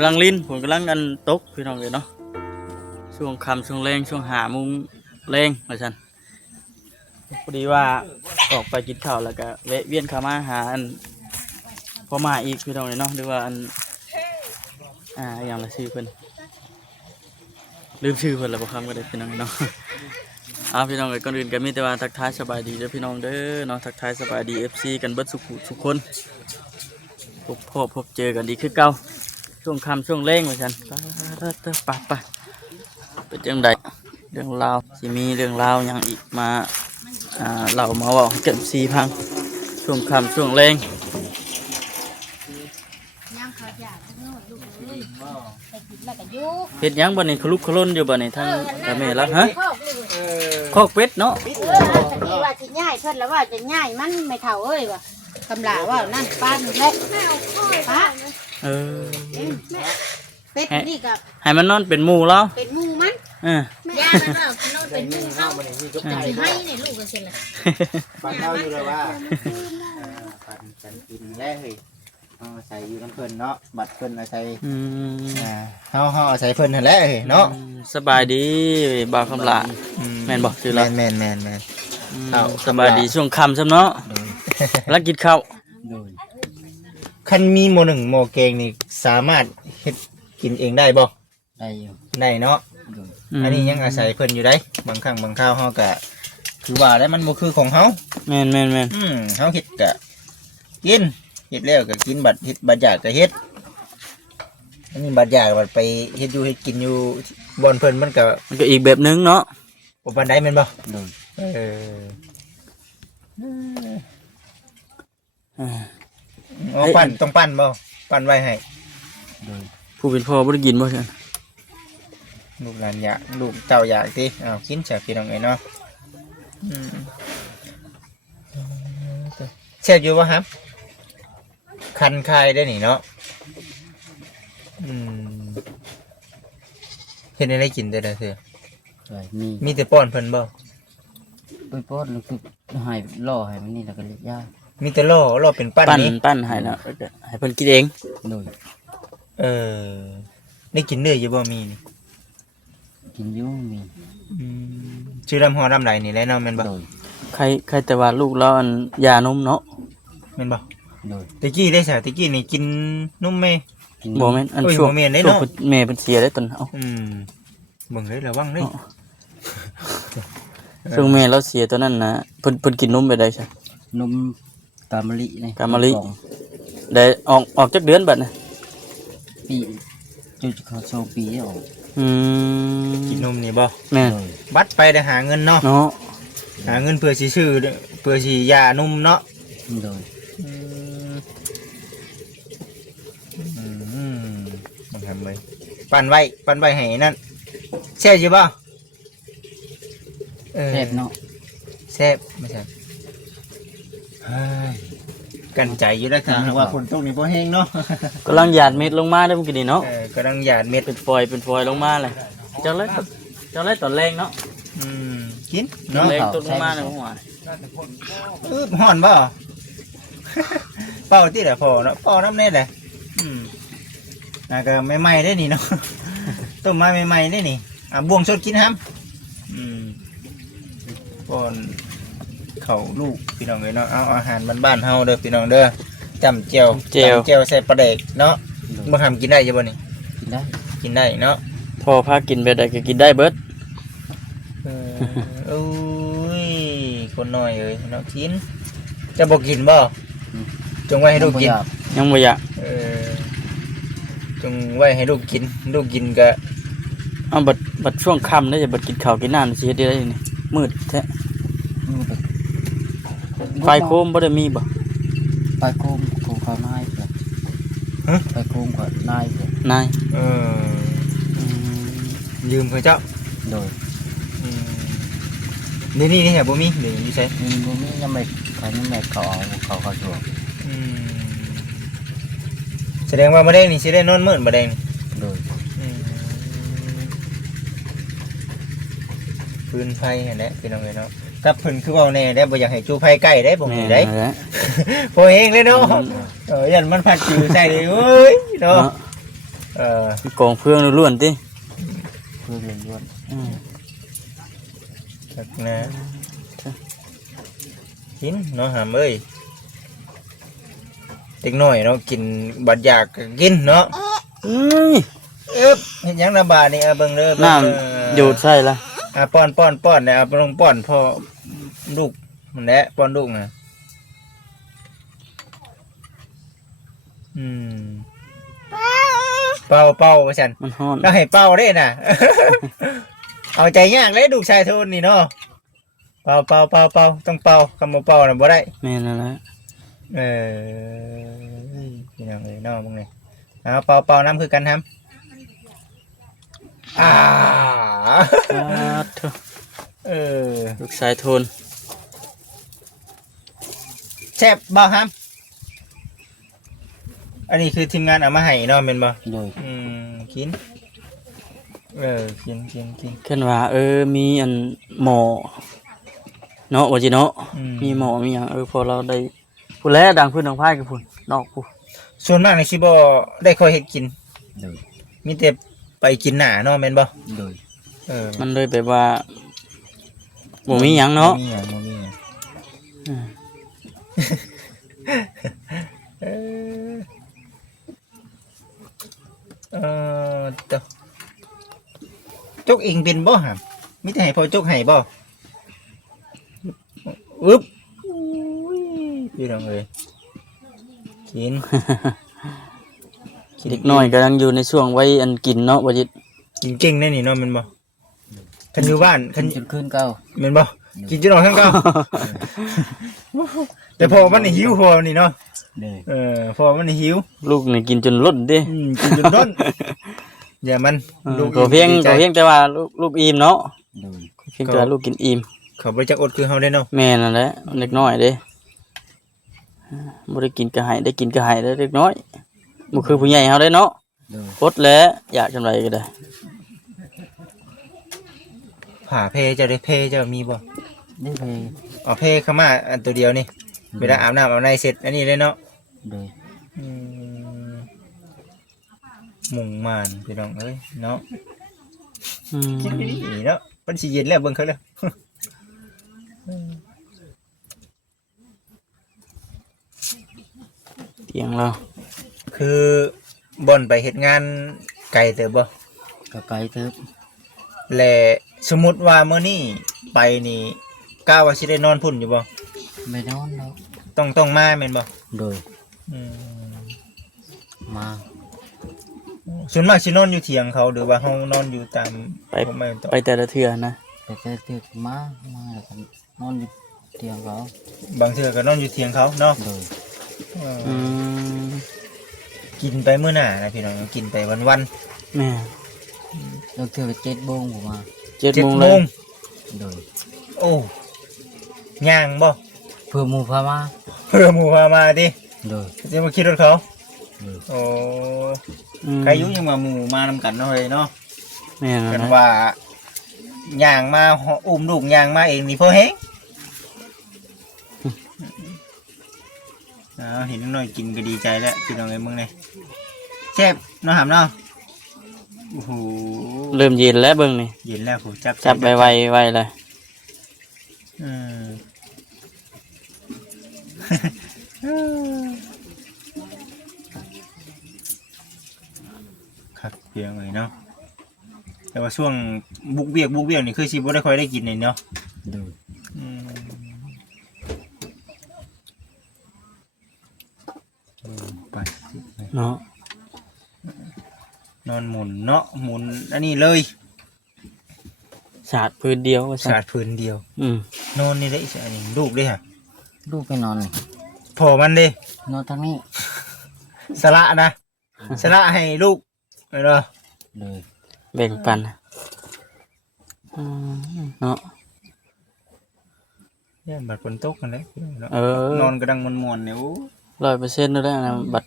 กำลังลิ้นฝนกำลังอันตกพี่น้องเลยเนาะช่วงค่ำช่วงแรงช่วงหาโมงแรงว่าซั่นพอดีว่าออกไปกินข้าวแล้วก็แวะเวียนเข้ามาหาอันพ่อมาอีกพี่น้องเลยเนาะหรือว่าอันอย่างละชื่อเพิ่นลืมชื่อเพิ่นแล้วบ่คำก็ได้พี่น้องเนาะพี่น้องก่อนอื่นก็มีแต่ว่าทักทายสบายดีเด้อพี่น้องเด้อเนาะทักทายสบายดี FC กันเบิดทุกคนพบเจอกันดีคือเก่าช่วงค่ำช่วงแรงว่าซั่นไปเป็นจังไดเรื่องราวสิมีเรื่องราวหยังอีกมาเล่ามาเว้าให้เก็บซีพังช่วงค่ำช่วงแรงเฮ็ดหยังบ่นี่คลุกคล้นอยู่บ่นี่ทางตาแม่รักฮะคอกเป็ดเนาะว่าสิง่ายเพิ่นแล้วว่าจะง่ายมันไม่เท่าเอ้ยว่ะกำลาว่านั่นป้านเล็กป้าเป็ดนี่กับให้มันนอนเป็นหมู่แล้วเป็นหมู่มันย่ามันว่านอนเป็นหมู่เฮาให้นี่ลูกก็สิล่ะปั่นเฮาอยู่เลยว่าปั่นกันกินแล้วเฮ้ยใส่อยู่น้ำเพิ่นเนาะบัดเพิ่นใส่เฮาใส่เพิ่นนั่นแหละเฮ้ยเนาะสบายดีบ่าวคำลาแม่นบ่ชื่อเราแม่นสบายดีช่วงค่ำซ้ำเนาะแล้วกินข้าวคันมีหม้อ1หม้อแกงนี่สามารถเฮ็ดกินเองได้บ่ได้อยู่ได้เนาะอันนี้ยังอาศัยเพิ่นอยู่ได้บางครั้งบางคราวเฮาก็คือว่าได้มันบ่คือของเฮาแม่นเฮาเฮ็ดก็กินเฮ็ดแล้วก็กินบัดเฮ็ดบัดอยากก็เฮ็ดอันนี้บัดอยากบัดไปเฮ็ดอยู่เฮ็ดกินอยู่บ่อนเพิ่นมันก็อีกแบบนึงเนาะบ่ปานใดแม่นบ่ปั่นต้องปั่นบ่ปั่นไว้ให้ผู้เป็นพ่อบ่ได้กินบ่ซั่นลูกหลานอยากลูกเจ้าอยากติกินแซ่บพี่น้องเอ้ยเนาะแซ่บอยู่บ่ครับคันคายได้นี่เนาะเฮ็ดให้ได้กินได้เด้อมีแต่ป้อนเพิ่นบ่ไปป้อนลูกให้ล่อให้มันนี่แล้วก็เลี้ยงยามีแต่ล่อเป็นปั้นนี่ปั้นให้แล้วให้เพิ่นกินเองโดยได้กินเนื้ออยู่บ่มีนี่กินอยู่มีชื่อลำฮอลำไหลนี่แหละเนาะแม่นบ่ใครแต่ว่าลูกเราอันยานมเนาะแม่นบ่ตะกี้ได้ซะตะกี้นี่กินนมแม่บ่แม่นอันช่วงแม่เนาะแม่เพิ่นเสียได้ตอนเอ้าเบิ่งเด้ระวังเด้ช่วงแม่เราเสียตอนนั้นนะเพิ่นกินนมไปได้ใช่นมกามะลินี่กามะลิได้ออกจากเดือนบัดน่ะปีจุดเข้า2ปีออกกินนมนี่บ่แม่บัดไปได้หาเงินเนาะหาเงินเพื่อสิซื้อเพื่อสิยานมเนาะโดยมันทำเลยปั่นไว้ให้นั่นแซ่บอยู่บ่แซ่บเนาะแซ่บไม่ใช่กันใจอยู่แล้วครับว่าฝนตกนี่บ่แห้งเนาะกำลังหยาดเม็ดลงมาได้เมื่อกี้นี่เนาะกำลังหยาดเม็ดเป็นฟอยลงมาเลยเจ้าเล่ตอนแรงเนาะกินเนาะแรงตกลงมาเลยหัวห่อนบ่เป่าที่ไหนพอเนาะเป่าน้ำเน็ตเลยก็ไม่ไหม้ได้นี่เนาะต้มมาไม่ไหม้ได้นี่บวงสดกินครับก่อนเขาลูกพี่น้องเลยเนาะเอาอาหารบ้านๆเฮาเด้อพี่น้องเด้อจำเจียวใส่ปลาเด็กเนาะบ่ทำกินได้ยังบ่นี่กินได้เนาะพอพากินไปได้ก็กินได้เบิดอุ้ยคนน้อยเลยเนาะกินจะบอกกินบ่จงไว้ให้ลูกกินยังบ่อยากจงไว้ให้ลูกกินก็เอาบัดช่วงค่ำได้จะบัดกินข้าวกินน้ำสิเฮ็ดได้นี่มืดแท้ไฟโคมบ่ได้มีบ่ไฟโคมเขานายไฟโคมเขานายยืมเขาเจ้าโดยนี่เหรอบ่มีเดี๋ยวอยู่ใช่บ่มียังไม่เขาชัวแสดงว่าบ่ได้นี่สิได้นอนมื้อบ่ได้โดยปืนไฟนั่นแหละพี่น้องเอ้ยเนาะกับเพิ่นคือเว้าแน่ได้บ่อยากให้จูไผใกล้ได้บ่มีได้พอเองเลยเนาะยันมันพัดจิวใส่เอ้ยเนาะ กองเพื่องล้วนๆติ เพื่อล้วน จักนะกินเนาะหามเอ้ยเด็กน้อยเนาะกินบัดอยากก็กินเนาะ เห็นยังระบาดนี่เบิ่งเด้อ น้ำหยดใส่ละ ป้อนเนี่ยเอาไปลงป้อนพ่อลูกมันแหละป้อนลูกนะเป่าว่าซั่น มันฮ้อน เราให้เป่าได้น่ะ เอาใจยากเลยลูกชายโทนนี่เนาะเป่าต้องเป่าคำว่าเป่าน่ะบ่ได้ แม่นแล้วนะ พี่น้องเอ้ยเนาะมึงนี่เอาเป่าน้ำคือกันทำอ่าเถอะ ลูกชายโทน แซ่บบ่ครับอันนี้คือทีมงานเอามาให้เนาะแม่นบ่ ๆโดย กินกิน เพิ่นว่ามีอันหมอเนาะว่าจิเนาะมีหมอมีหยังพอเราได้ผู้แลดังพื้นทางภาคกับพุ่นนอกผู้ ส่วนมากนี่สิบ่ได้ค่อยเฮ็ดกิน โดย มีแต่ไปกินหน้าเนาะแม่นบ่ โดย มันเลยแบบว่าบ่มีหยังเนาะ บ่มีหยังเจ้าจกเองเป็นบ่ฮะมีแต่ให้พอจกให้บ่อึ๊บพี่น้องเอ้ยกิน เด็กน้อยกำลังอยู่ในช่วงวัยอันกินเนาะว่าจิ กินเก่งแน่นี่เนาะแม่นบ่คันอยู่บ้านคัน จนขึ้นเก้า แม่นบ่กินจนออกทั้งเก้า แต่พอมันนี่หิวพอนี่เนาะ โดย พอมันนี่หิว ลูกนี่กินจนล้นเด้ กินจนร้อนอย่ามัน ก็เพียงแต่ว่าลูกอิ่มเนาะ โดย เพียงแต่ว่าลูกกินอิ่ม เขาบ่จักอดคือเฮาได้เนาะ แม่นั่นแหละเด็กน้อยเด้บ่ได้กินก็ให้ได้กินก็ให้ได้เด็กน้อยบ่คือผู้ใหญ่เฮาได้เนาะ โดย อดแล้วอยากจังไดก็ได้ ผ่าเพเจ้าได้เพเจ้ามีบ่ ได้ไป เอาเพเข้ามาอันตัวเดียวนี่เวลาอาบน้ำอาบในเสร็จอันนี้เลยเนาะ โดย มุ่งมานพี่น้องเอ้ยเนาะ อืม กินดีเนาะมันสิเย็นแล้วเบิ่งเขาแล้ว เตียงเรา คือบ่อนไปเฮ็ดงานไกลเติบบ่ ก็ไกลเติบ และสมมุติว่ามื้อนี้ไปนี่กล้าว่าสิได้นอนพุ่นอยู่บ่ ไม่นอนแล้ว ต้องมาแม่นบ่ โดย อืม มา ส่วนมากสินอนอยู่เถียงเขาหรือว่าเฮานอนอยู่ตามผมไม่ต้อง ไปแต่ละเทื่อนะ ไปเจอเตือกมาแล้วก็นอนอยู่เตียงเขา บางเทื่อก็นอนอยู่เถียงเขาเนาะ โดย อืม กินไปมื้อหน้านะพี่น้องกินไปวัน แม่ แล้วเตือก7 โมงผมมา 7 ๆ โมง 7 เล โม ย ง โดย โอ้ย่างบ่ เพื่อหมู่พามา เพื่อหมู่พามาดิ โดย จะมาคิดรถเขา โดย โอ้ อืม ใครอยุ่ยังมาหมู่มานำกันเนาะเฮ้ยเนาะ แม่นั่ กัน น นะ ว่าย่างมาอุ้มลูกย่างมาเองนี่พอเฮงเห็นน้อยกินก็ดีใจแล้วพี่น้องเอ้ยมึงนี่แซ่บเนาะหำเนาะโอ้โห เริ่มเย็นแล้วเบิ่งนี่ เย็นแล้วผมจับ จับไวเลย อืม ครับเพียงเลยเนาะแต่ว่าช่วงบุกเบียกนี่คือชีบ่ได้ค่อยได้กินเลยเนาะ โดย อืมไป เนาะ นอนหมุนเนาะหมุนอันนี้เลย สาดพื้นเดียวว่า สาดพื้นเดียว อืม นอนนี่ได้อีกอันนี้ลูกได้ฮะ ลูกไปนอนเลย พอมันเด้ นอนทางนี้ สละนะสละให้ลูกไปเนาะ โดย แบ่งปันอืมเนาะ เนี่ยบัดฝนตกกันเลยเนาะ น อนกระดังมวนๆเนี่ยโอ้ 100%ด้วยนะบัด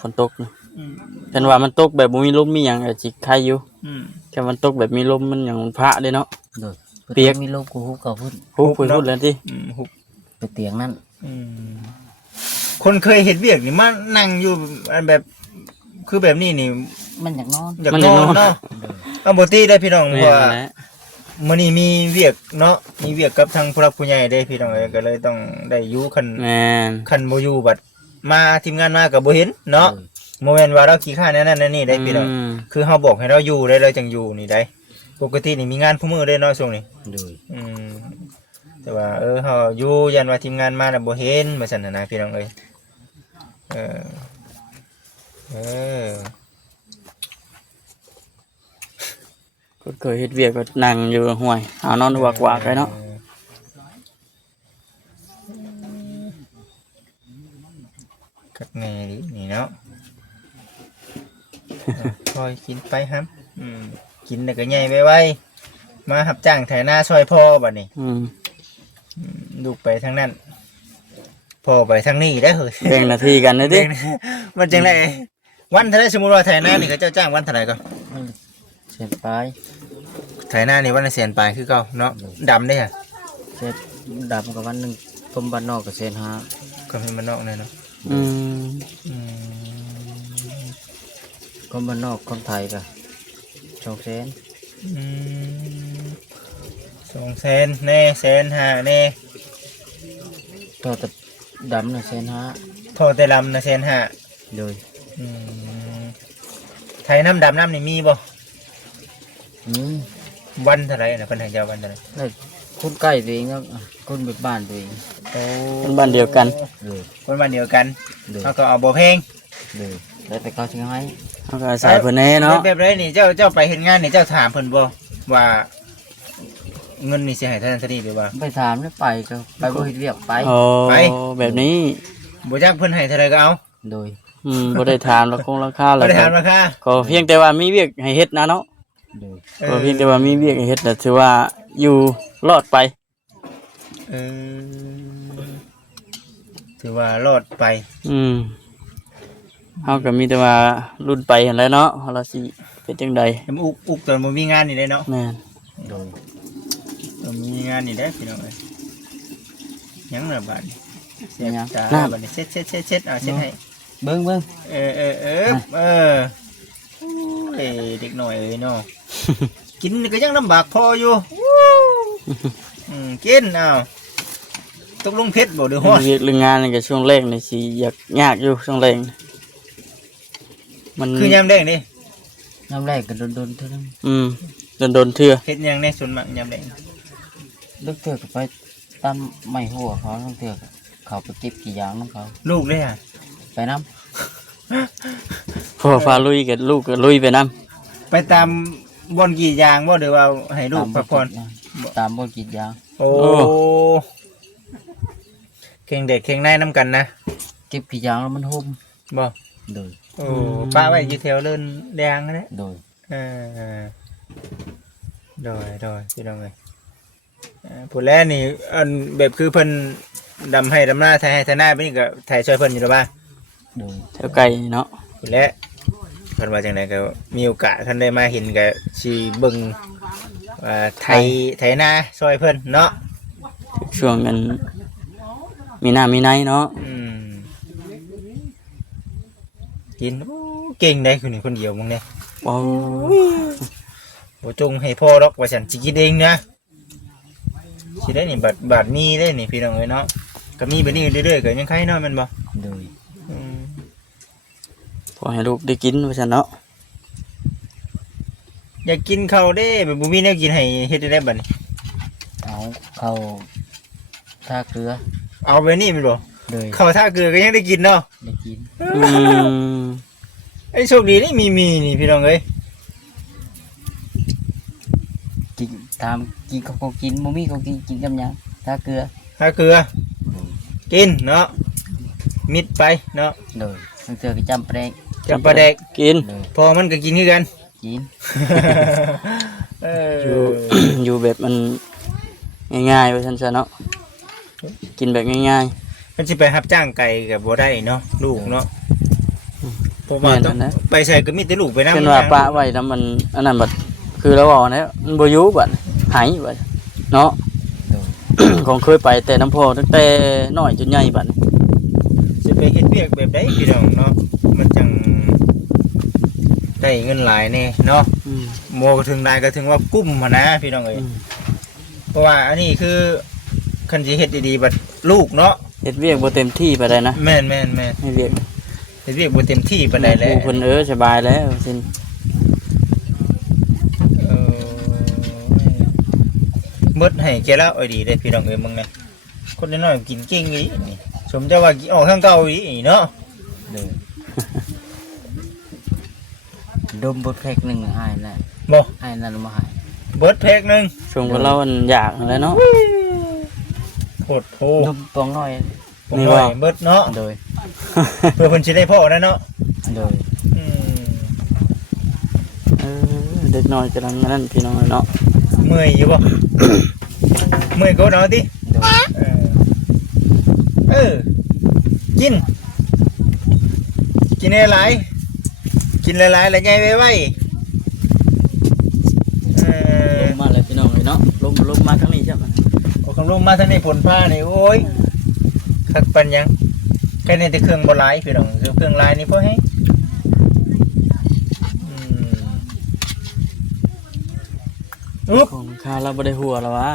ฝนตกนี่ อืม กันว่ามันตกแบบบ่มีลมมีหยังอาจสิคายอยู่ อืม แค่มันตกแบบมีลมมันหยังมันพระเด้เนาะ โดย เปียก มีลูกกูฮุกกับพุ่น พูดแล้วติ หุบ ไปเตียงนั่น คนเคยเห็นเวียกนี่มานั่งอยู่อันแบบคือแบบนี้นี่ มันอยากนอน อยากนอนเนาะเอาบ่ตีได้พี่น้องเพ แม่ ราะว่า นแหละ มื้อนี้มีเวียกเนาะมีเวียกกับทางผู้หลักผู้ใหญ่ได้พี่น้องเอ้ยก็เลยต้องได้อยู่คัน แม่น คันบ่อยู่บัดมาทีมงานมาก็บ่เห็นเนาะบ่แม่นว่าเราขี้ข้านนั่นนี่ได้พี่น้อง ม คือเฮาบอกให้เราอยู่ได้เราจังอยู่นี่ได้ปกตินี่มีงานผู้มื้อได้เนาะช่วงนี้ โดย อืมแต่ว่าเฮาอยู่ยันว่าทีมงานมาน่ะบ่เห็นว่าซั่นน่ะนะพี่น้องเอ้ยเออเออ ก็เคยเฮ็ดเวียกก็นั่งอยู่ห่วยหานอนวากๆไปเนาะ กัดแง่ดินี่เนาะ คอยกินไปครับกินแต่ก็ใหญ่ไว้มาหับจ้างไถนาซอยพ่อบัดนี้ อืม ลูกไปทางนั้นพ่อไปทางนี้ได้อเฮ้ย แบ่งหน้าที่กันนะติ มันจังไรวันเท่าไรสมมติว่าไถนานี่เขาเจ้าจ้างวันเท่าไรก่อน เส้นไป ไถนานี่วันละแสนปลายคือเก่าเนาะดำได้อค่ะ เส้นดำกับวันหนึ่งกรมบ้านนอกกับเส้นห้า ก็เป็นมันนอกเลยเนาะ อืม อืม กรมบ้านนอกคนไทยกับ2 เส้น อืม200,000แน่150,000แน่ ตัวแต่ดำน่ะเส้นห้า พอแต่ลำนะ150,000 โดย อืมไถน้ำดำน้ำนี่มีบ่ วันเท่าไหรนะเพิ่นให้เจ้าวันเท่าไหร ได้คนใกล้ตัวเองแล้วคนแบบบ้านตัวเอง โอ้ คนบ้านเดียวกัน โดย คนบ้านเดียวกัน โดย เขาก็เอาบ่เพลง โดยแล้วแต่เขาจะให้ เฮาก็อาศัยเพิ่นแน่เนาะ แบบไรนี่เจ้าไปเฮ็ดงานนี่เจ้าถามเพิ่นบ่ว่าเงินนี่สิให้เท่านั้นเท่านี้หรือว่า ไปถามแล้วไปก็ไปบ่เฮ็ดเวียกไป โอ้ ไป แบบนี้ บ่จักเพิ่นให้เท่าไหรก็เอา โดย บ่ได้ถามราคงราคา บ่ แล้ว ได้ ก็ ถามราคา ก็เพียงแต่ว่ามีเวียกให้เฮ็ดนะเนาะ โดย ก็เพียงแต่ว่ามีเวียกให้เฮ็ดแต่ถือว่าอยู่รอดไป เออถือว่ารอดไป อืมเฮาก็มีแต่ว่ารุ่นไปหั่นแหละเนาะเฮาละสิเป็นจังใด แล้วมันอุกตอนบ่มีงานนี่ได้เนาะ แม่น โดย ตอนมีงานนี่ได้พี่น้องเอ้ยยังล่ะบาดนี้เสียจ้าบัดนี้เช็ดเอาเช็ดให้ เบิ่ง เอโอ้ยเด็กหน่อยเอ้ยเนาะ กินนี่ก็ยังลำบากพออยู่กินเอาตกลงเพชรบ่เดือดร้อน เวียกเรื่องงานนี่ก็ช่วงแรกนี่สิยากอยู่ช่วงแรกนี่มัน คือยามแดงนี่ น้ำแรกก็โดนๆเท่านั้น โดนเทื่อ เฮ็ดหยังในส่วนมากยามแดง ลูกเถือกก็ไปตามไม้หัวเขาลูกเถือกเขาไปเก็บกี่อย่างของเขา ลูกเลยอ่ะ ไปน้ พ่อพาลุยกับลูกก็ลุยไปนํ ไปตามบ่อนกี่ยางบ่หรือว่าให้ ำ ลูกพักผ่อน ตามบ่กินยาง โอ้เข่งเด็กเข่งในน้ำกันนะ เก็บกี่อย่างแล้วมันห่ม บ่ โดย โอ้ป้าไว้อยู่แถวเลิ่นแดงนั่นแหละ โดย เออโดยพี่น้องเอ้ยผู้แรกนี่อันแบบคือเพิ่นดำให้ดำหน้าไทยให้ไทยหน้าไปนี่ก็ไทยช่วยเพิ่นอยู่หรือเปล่า โดย แถวไกลเนาะ ผู้แรกเพิ่นว่าจังไดก็มีโอกาสท่านได้มาเห็นก็สิเบิ่งว่าไทยหน้าช่วยเพิ่นเนาะ ช่วงนั้นมีหน้ามีในเนาะ กินโอ้เก่งได้คือนี่คนเดียวมึงเนี่ย โอ้ บ่จงให้พ่อดอกว่าฉันสิกินเองนะสิได้นี่บาดมีได้นี่พี่น้องเอ้ยเนาะก็มีแบบนี้เรื่อยๆก็ยังใครเนาะแม่นบ่ โดย พอให้ลูกได้กินว่าซั่นเนาะ อยากกินข้าวเด้แบบบ่มีแนวกินให้เฮ็ดได้บัดนี้ เอาเข้าท่าเกลือ เอาไปนี่แม่นบ่ โดย ข้าวท่าเกลือก็ยังได้กินเนาะ ได้กิน อืม ไอ้โชคดีนี่มีนี่พี่น้องเอ้ย กินตามกินเขาก็กินบ่มีเขากินกับหยังท่าเกลือ ท่าเกลือกินเนาะมิดไปเนาะ โดยลูกเถือกก็จำแปลง จำปลาแดก กิน โดย พอมันก็กินคือกัน กิน เอ อยู่ อ อยู่แบบมันง่ายๆว่าซั่นซะเนาะกินแบบง่าย มันสิไปรับจ้างไก่ก็บ่ได้เนาะลูกเนาะเพราะว่าต้อง แม่นนะ ไปใส่ก็มีแต่ลูกไป ๆ นำ เช่นว่าปะไว้แล้วมันอันนั้นบัดคือเราบอกนะมันบ่อยู่บัดหายบัดเนาะ โดย ของเคยไปแต่น้ำพอตั้งแต่น้อยจนใหญ่บัด สิไปเฮ็ดเวียกแบบใดพี่น้องเนาะมันจังใจ ได้เงินหลายแน่เนาะ อืม โมก็ถึงได้ก็ถึงว่ากุ้มหั่นนะพี่น้องเอ้ย อืม เพราะว่าอันนี้คือคันสิเฮ็ดดีๆบัดลูกเนาะ เฮ็ดเวียกบ่เต็มที่ปานใดนะ แม่น ให้เวียก เฮ็ดเวียกบ่เต็มที่ปานใดแล้ว ผู้เพิ่นสบายแล้วสิน เออเบิดให้แกแล้วเอาดีเด้พี่น้องเอ้ยมึงนะคนน้อยๆกินเก่งอีนี่สมจะว่ากินออกทางเก่าอีเนาะ เลยดมบทเพลงหนึ่งให้แหละ บ่ ให้นั่นมาให้ เบิดเพกหนึง ช่วงว่าเราอันอยากนั่นแหล้วเนาะ โคตรโพ ดมปองน้อย ผม นี่ ว่า ว่า เบิดเนาะ โดย เพื่อเพิ่นสิได้พ่อนะเนาะ โดย อืม เด็กน้อยกำลังนั่นพี่น้องเนาะ เมื่อยอยู่บ่ เมื่อยก็นอนติ โดย เออกินกินหลายๆกินหลายๆแล้วใหญ่ไว้เอ ล อง มาเลยพี่น้องเลยเนาะลงมาทางนี้ใช่ไหม โอ้คำลงมาทางนี้ผลผ้านี่โอ้ยคักปันยังแค่นี้แต่เครื่องบ่หลายพี่น้องเครื่องหลายนี่พอให้อุ๊บ ของข้าเราบ่ได้หัวแล้ววะ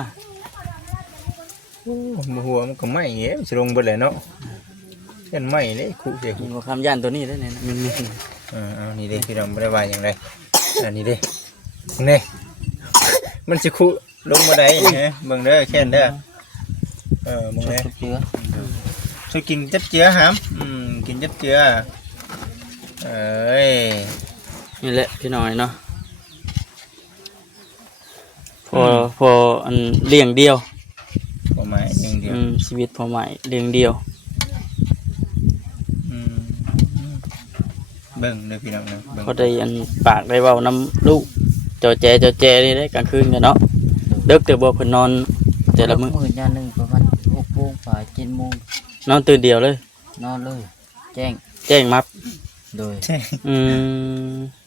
บ่หัวมันก็ไหม้เงี้ยสิลงเบิดแหละเนาะเห็นไหม้เลยคุเสีย มีบ่คำย่านตัวนี้ได้เนี่ยมันมี เอานี่เด้พี่น้องบ่ได้ว่าหยังไดอันนี้เด้นี่มันสิคุลงบ่ได้ฮะเบิ่งเด้อแค่นเด้อมึง ชอบ เด้อ เชื้อ ช่วยกินจับเจือหามกินจับเจือเอ้ย นี่แหละพี่น้อยเนาะพออันเลี้ยงเดียว ประมาณอย่างเดียว ชีวิตพอใหม่เลี้ยงเดียว เบิ่งเด้อพี่น้องเด้อเบิ่ง พอได้อันปากได้เว้าน้ำลูกจอแจนี่ได้กลางคืนกันเนาะเด็กแต่บ่เพิ่นนอนแต่ละมื้อ มื้อยามหนึงประมาณ6 โมงฝ่าย7 โมง นอนตื่นเดียวเลย นอนเลย แจ้ง แจ้งมับ โดย ใช่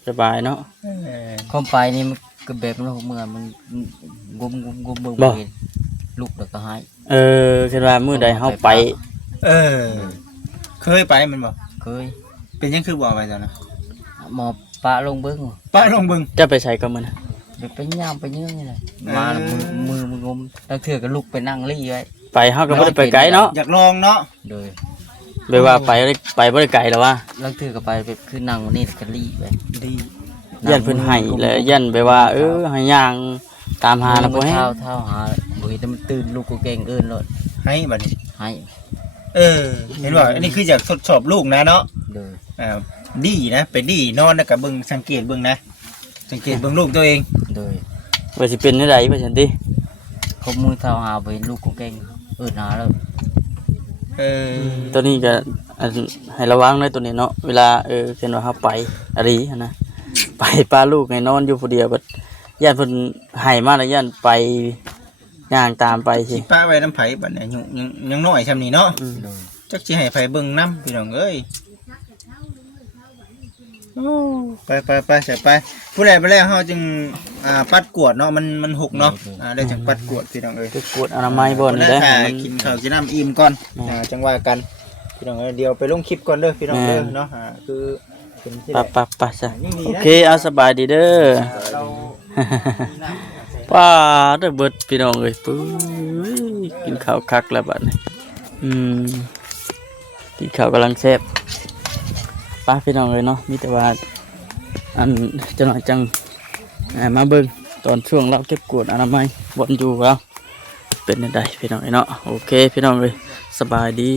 สบายเนาะ เข้าไปนี่มันก็แบบนั้นเมื่อมันงมเบิ่ง บ่ เห็นลูกแล้วก็หาย คิดว่ามื้อใดเฮาไป เคยไปมันบ่ เคย เป็นยังคือบ่ไปตอนน่ะ หมอปะลงเบิ่ง ป้าลงเบิ่ง จะไปใช้กับมันนะ ไปย่างไปเยื่อนี่แหละมาแล้วมือมันงมแล้วเถื่อก็ลุกไปนั่งรี่ไว้ ไปเฮาก็บ่ได้ไปไกลเนาะ อยากลองเนาะ โดย ไปว่าไปบ่ได้ไกลแล้วว่า แล้วเถื่อก็ไปแบบคือนั่งนี่ก็รี่ไว้ ดี ยันเพิ่นให้แล้วยันไปว่าให้ย่างตามหาแล้วบ่ให้ เท้าหาบ่เห็นมันตื่นลูกก็เก่งเอิ้นเลย ให้บัดนี้ ให้ เห็นว่าอันนี้คืออยากทดสอบลูกนะเนาะ โดย ดีนะไปดีนอนแล้วก็เบิ่งสังเกตเบิ่งนะสังเกตเบิ่งลูกตัวเอง โดย ว่าสิเป็นจังได๋ว่าซั่นติ เขามือเท้าหาบ่เห็นลูกก็เก่งเอิ้นหาแล้ว ตัวนี้ก็อันให้ระวังเลยตัวนี้เนาะเวลาเช่นว่าเฮาไปอะไรหั้นนะไปป้าลูกให้นอนอยู่ผู้เดียวบัดย่านเพิ่นให้มาแล้วย่านไปย่างตามไปสิ สิป้าไว้น้ำไผบัดนี้ยังน้อยซำนี้เนาะ โดย จักสิให้ไผเบิ่งน้ำพี่น้องเอ้ยไปใส่ไปผู้ใดไปแล้วเฮาจึงปัดกวดเนาะมันหกเนาะได้จังปัดกวดพี่น้องเอ้ย ไปกวดอนามัยบ่นี่ ได้ เด้อ ค่ะ ให้มัน กินข้าวกินน้ำอิ่มก่อนจังว่ากันพี่น้องเอ้ยเดี๋ยวไปลงคลิปก่อนเด้อพี่น้องเด้อเนาะคือเป็นที่ ปะซะโอเคเอาสบายดีเด้อ เรา ป้าเด้อเบิดพี่น้องเอ้ยปุ้ยกินข้าวคักแล้วบัดนี้กินข้าวกำลังแซ่บป้าพี่น้องเอ้ยเนาะมีแต่ว่าอันจังหน่อยจังมาเบิ่งตอนช่วงเราเก็บกวดอนามัยบ่อนอยู่แล้วเป็นจังไดพี่น้องเอ้ยเนาะโอเคพี่น้องเอ้ยสบายดี